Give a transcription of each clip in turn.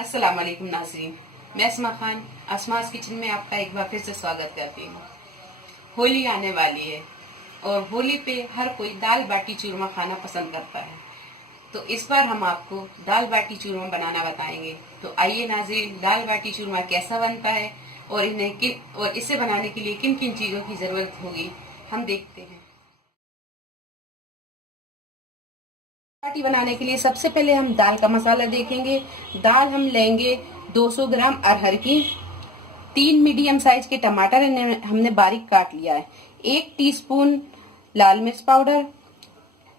अस्सलाम वालेकुम नाज़रीन, मैं अस्मा खान अस्मास किचन में आपका एक बार फिर से स्वागत करती हूँ। होली आने वाली है और होली पे हर कोई दाल बाटी चूरमा खाना पसंद करता है। तो इस बार हम आपको दाल बाटी चूरमा बनाना बताएंगे। तो आइए नाज़रीन, दाल बाटी चूरमा कैसा बनता है और इसे बनाने के लिए किन किन चीज़ों की ज़रूरत होगी, हम देखते हैं। बाटी बनाने के लिए सबसे पहले हम दाल का मसाला देखेंगे। दाल हम लेंगे 200 ग्राम अरहर की। 3 मीडियम साइज के टमाटर हमने बारीक काट लिया है। 1 टीस्पून लाल मिर्च पाउडर,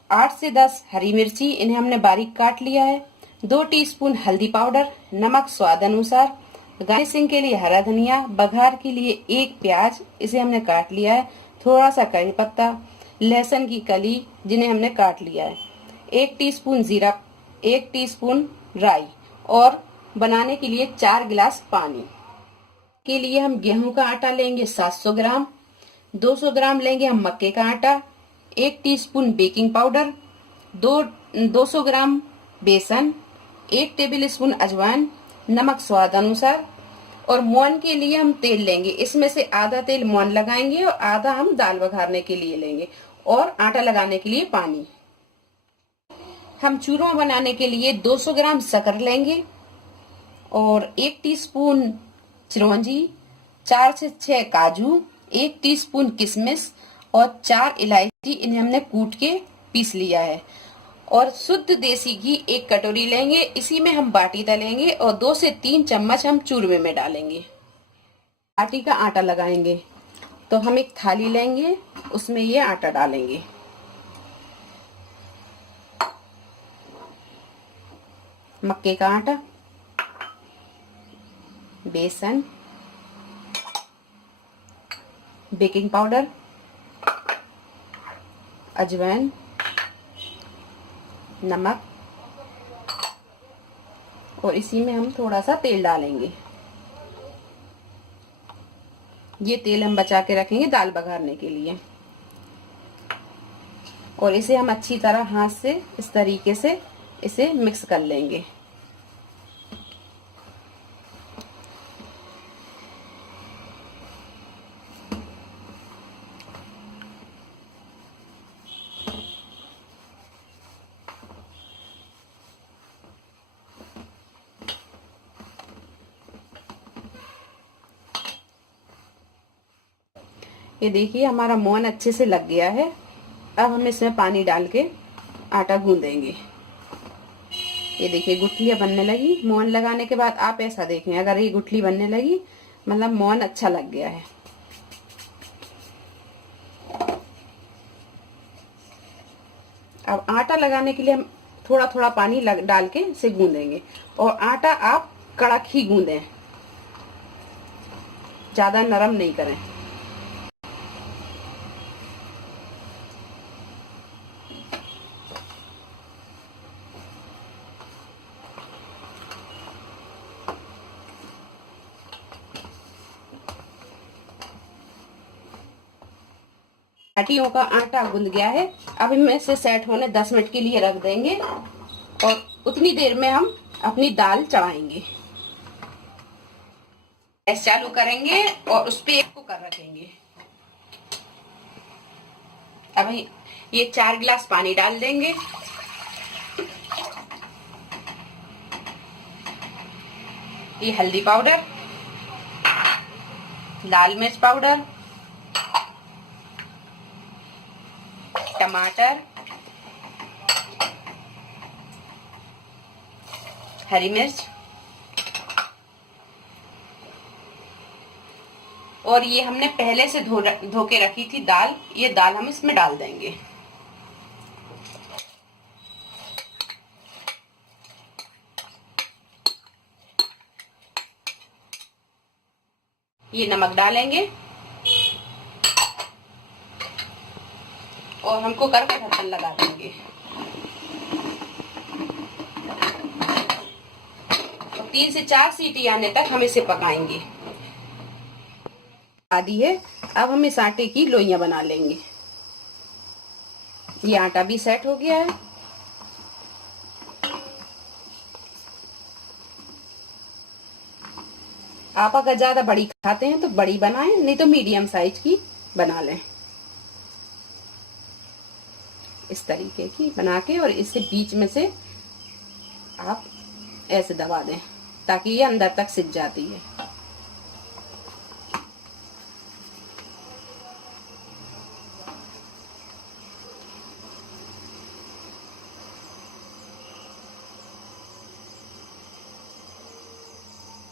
8 से 10 हरी मिर्ची, इन्हें हमने बारीक काट लिया है। 2 टीस्पून हल्दी पाउडर, नमक स्वाद अनुसार, गार्निशिंग के लिए हरा धनिया, बघार के लिए 1 प्याज, इसे हमने काट लिया है। थोड़ा सा करी पत्ता, लहसुन की कली जिन्हें हमने काट लिया है। 1 टीस्पून जीरा, 1 टीस्पून राई और बनाने के लिए 4 गिलास पानी। के लिए हम गेहूं का आटा लेंगे 700 ग्राम, 200 ग्राम लेंगे हम मक्के का आटा, 1 टीस्पून बेकिंग पाउडर, 200 ग्राम बेसन, 1 टेबल स्पून अजवाइन, नमक स्वाद अनुसार। और मोहन के लिए हम तेल लेंगे, इसमें से आधा तेल मोहन लगाएंगे और आधा हम दाल बघारने के लिए लेंगे और आटा लगाने के लिए पानी। हम चूरमा बनाने के लिए 200 ग्राम शक्कर लेंगे और 1 टीस्पून चिरौंजी, 4 से 6 काजू, 1 टीस्पून किशमिश और 4 इलायची, इन्हें हमने कूट के पीस लिया है। और शुद्ध देसी घी 1 कटोरी लेंगे, इसी में हम बाटी तलेंगे और 2 से 3 चम्मच हम चूरमे में डालेंगे। बाटी का आटा लगाएंगे तो हम एक थाली लेंगे, उसमें ये आटा डालेंगे। मक्के का आटा, बेसन, बेकिंग पाउडर, अजवाइन, नमक और इसी में हम थोड़ा सा तेल डालेंगे। ये तेल हम बचा के रखेंगे दाल बघारने के लिए। और इसे हम अच्छी तरह हाथ से इस तरीके से इसे मिक्स कर लेंगे। ये देखिए हमारा मोहन अच्छे से लग गया है। अब हम इसमें पानी डाल के आटा गूंदेंगे। ये देखिए गुठलियां बनने लगी। मोहन लगाने के बाद आप ऐसा देखें, अगर ये गुठली बनने लगी मतलब मोहन अच्छा लग गया है। अब आटा लगाने के लिए हम थोड़ा थोड़ा पानी डाल के इसे गूंदेंगे। और आटा आप कड़क ही गूंदें, ज्यादा नरम नहीं करें। बाटियों का आटा गूंद गया है। अब हम इसे सेट होने 10 मिनट के लिए रख देंगे और उतनी देर में हम अपनी दाल चढ़ाएंगे। गैस चालू करेंगे और उस पे एक कुकर रखेंगे। अब ये 4 गिलास पानी डाल देंगे। ये हल्दी पाउडर, लाल मिर्च पाउडर, टमाटर, हरी मिर्च और ये हमने पहले से धो के रखी थी दाल, ये दाल हम इसमें डाल देंगे। ये नमक डालेंगे और हम कुकर का ढक्कन लगा देंगे। तो 3 से 4 सीटी आने तक हम इसे पकाएंगे। आदि है। अब हम इस आटे की लोइयां बना लेंगे। ये आटा भी सेट हो गया है। आप अगर ज्यादा बड़ी खाते हैं तो बड़ी बनाएं, नहीं तो मीडियम साइज की बना लें। इस तरीके की बना के और इसे बीच में से आप ऐसे दबा दें ताकि ये अंदर तक सिक जाती है।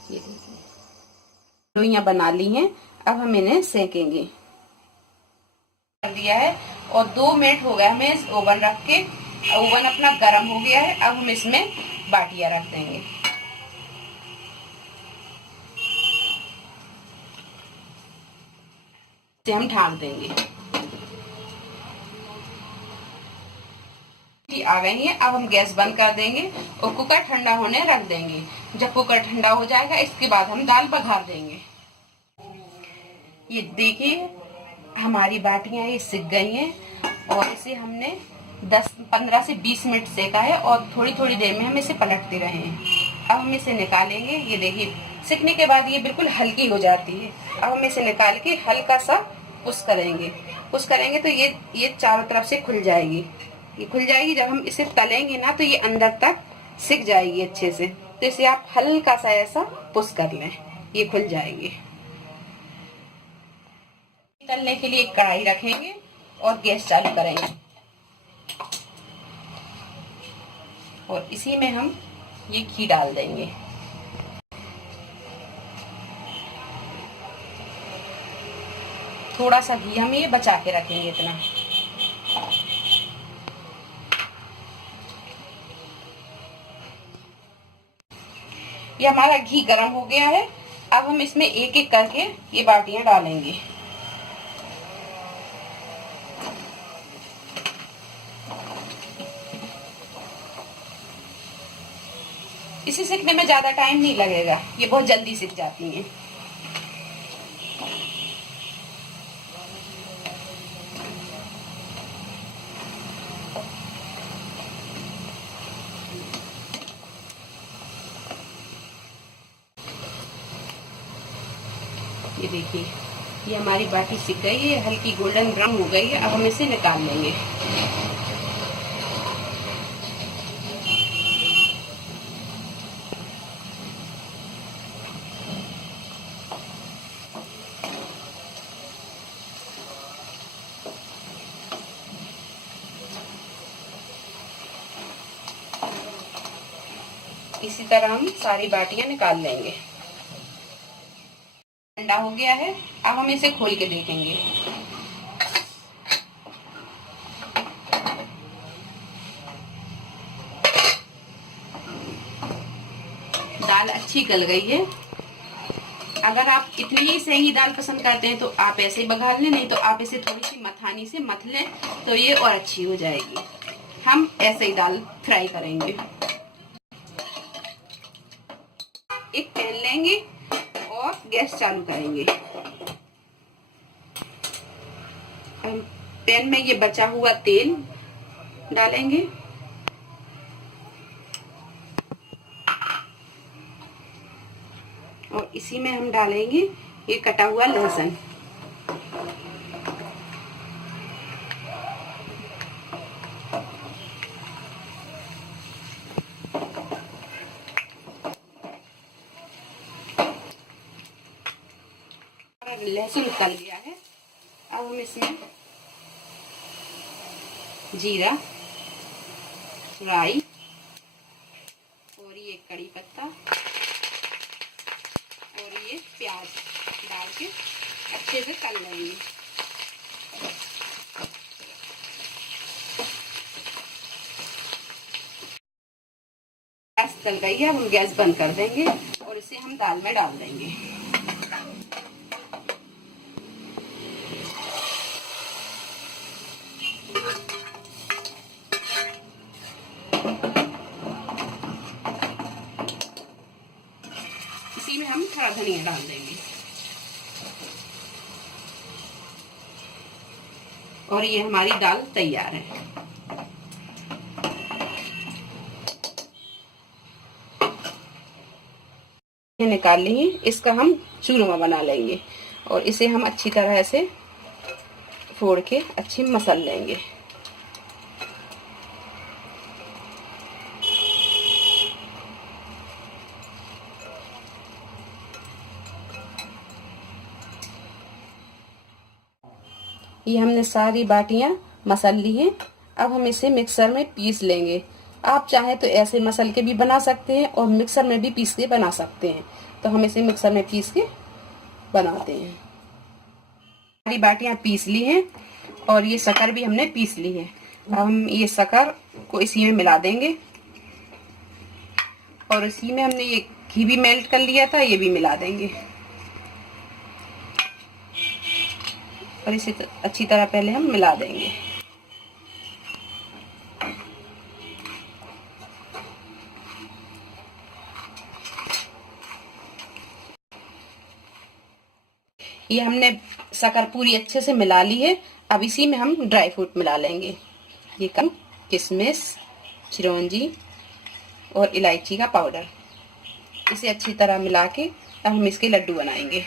ये देखिए लोइयां बना ली हैं। अब हम इन्हें सेकेंगे। कर दिया है और 2 मिनट हो गया हमें इस ओवन रख के। ओवन अपना गर्म हो गया है। अब हम इसमें बाटियां रख देंगे। इसे हम ढाक देंगे। आ गई है। अब हम गैस बंद कर देंगे और कुकर ठंडा होने रख देंगे। जब कुकर ठंडा हो जाएगा इसके बाद हम दाल बघार देंगे। ये देखिए हमारी बाटियां ये सिक गई हैं और इसे हमने 10-15 से 20 मिनट सेका है और थोड़ी थोड़ी देर में हम इसे पलटते रहे हैं। अब हम इसे निकालेंगे। ये देखिए सिकने के बाद ये बिल्कुल हल्की हो जाती है। अब हम इसे निकाल के हल्का सा पुश करेंगे। पुश करेंगे तो ये चारों तरफ से खुल जाएगी। ये खुल जाएगी। जब हम इसे तलेंगे ना तो ये अंदर तक सिक जाएगी अच्छे से। तो इसे आप हल्का सा ऐसा पुश कर लें, ये खुल जाएगी। तलने के लिए एक कढ़ाई रखेंगे और गैस चालू करेंगे और इसी में हम ये घी डाल देंगे। थोड़ा सा घी हम ये बचा के रखेंगे इतना। ये हमारा घी गर्म हो गया है। अब हम इसमें एक एक करके ये बाटियां डालेंगे। इसे सिकने में ज्यादा टाइम नहीं लगेगा, ये बहुत जल्दी सिक जाती हैं। ये देखिए ये हमारी बाटी सिक गई है, हल्की गोल्डन ब्राउन हो गई है। अब हम इसे निकाल लेंगे। इसी तरह हम सारी बाटियां निकाल लेंगे। ठंडा हो गया है। अब हम इसे खोल के देखेंगे। दाल अच्छी गल गई है। अगर आप इतनी ही सही दाल पसंद करते हैं तो आप ऐसे ही बघार लें, नहीं तो आप इसे थोड़ी सी मथानी से मथ लें तो ये और अच्छी हो जाएगी। हम ऐसे ही दाल फ्राई करेंगे। एक पैन लेंगे और गैस चालू करेंगे। पैन में ये बचा हुआ तेल डालेंगे और इसी में हम डालेंगे ये कटा हुआ लहसुन। लहसुन तल गया है। अब हम इसमें जीरा, राई और ये कड़ी पत्ता और ये प्याज डाल के अच्छे से तल लेंगे। गैस तल गई है। अब हम गैस बंद कर देंगे और इसे हम दाल में डाल देंगे। इसी में हम हरा धनिया डाल देंगे और ये हमारी दाल तैयार है। ये निकाल ली, इसका हम चूरमा बना लेंगे और इसे हम अच्छी तरह से फोड़ के अच्छी मसल लेंगे। ये हमने सारी बाटियां मसल ली हैं। अब हम इसे मिक्सर में पीस लेंगे। आप चाहे तो ऐसे मसल के भी बना सकते हैं और मिक्सर में भी पीस के बना सकते हैं। तो हम इसे मिक्सर में पीस के बनाते हैं। सारी बाटियां पीस ली हैं और ये शक्कर भी हमने पीस ली है। अब हम ये शक्कर को इसी में मिला देंगे और इसी में हमने ये घी भी मेल्ट कर लिया था, ये भी मिला देंगे और इसे अच्छी तरह पहले हम मिला देंगे। ये हमने शक्कर पूरी अच्छे से मिला ली है। अब इसी में हम ड्राई फ्रूट मिला लेंगे। ये किशमिश, चिरौंजी और इलायची का पाउडर, इसे अच्छी तरह मिला के अब हम इसके लड्डू बनाएंगे।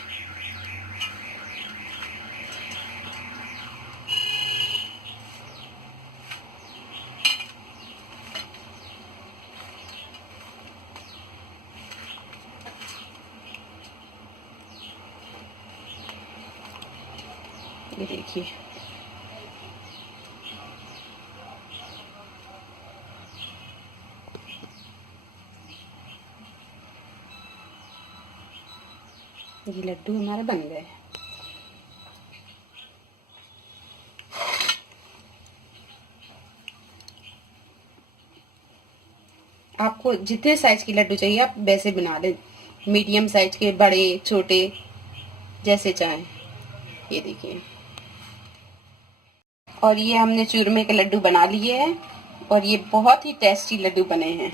ये देखिए, ये लड्डू हमारे बन गए। आपको जितने साइज की लड्डू चाहिए आप वैसे बना लें, मीडियम साइज के, बड़े, छोटे, जैसे चाहें। ये देखिए, और ये हमने चूरमे के लड्डू बना लिए हैं और ये बहुत ही टेस्टी लड्डू बने हैं।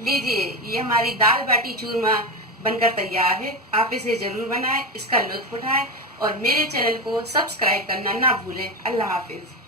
लीजिए, ये हमारी दाल बाटी चूरमा बनकर तैयार है। आप इसे जरूर बनाएं, इसका लुत्फ उठाएं और मेरे चैनल को सब्सक्राइब करना ना भूलें। अल्लाह हाफिज।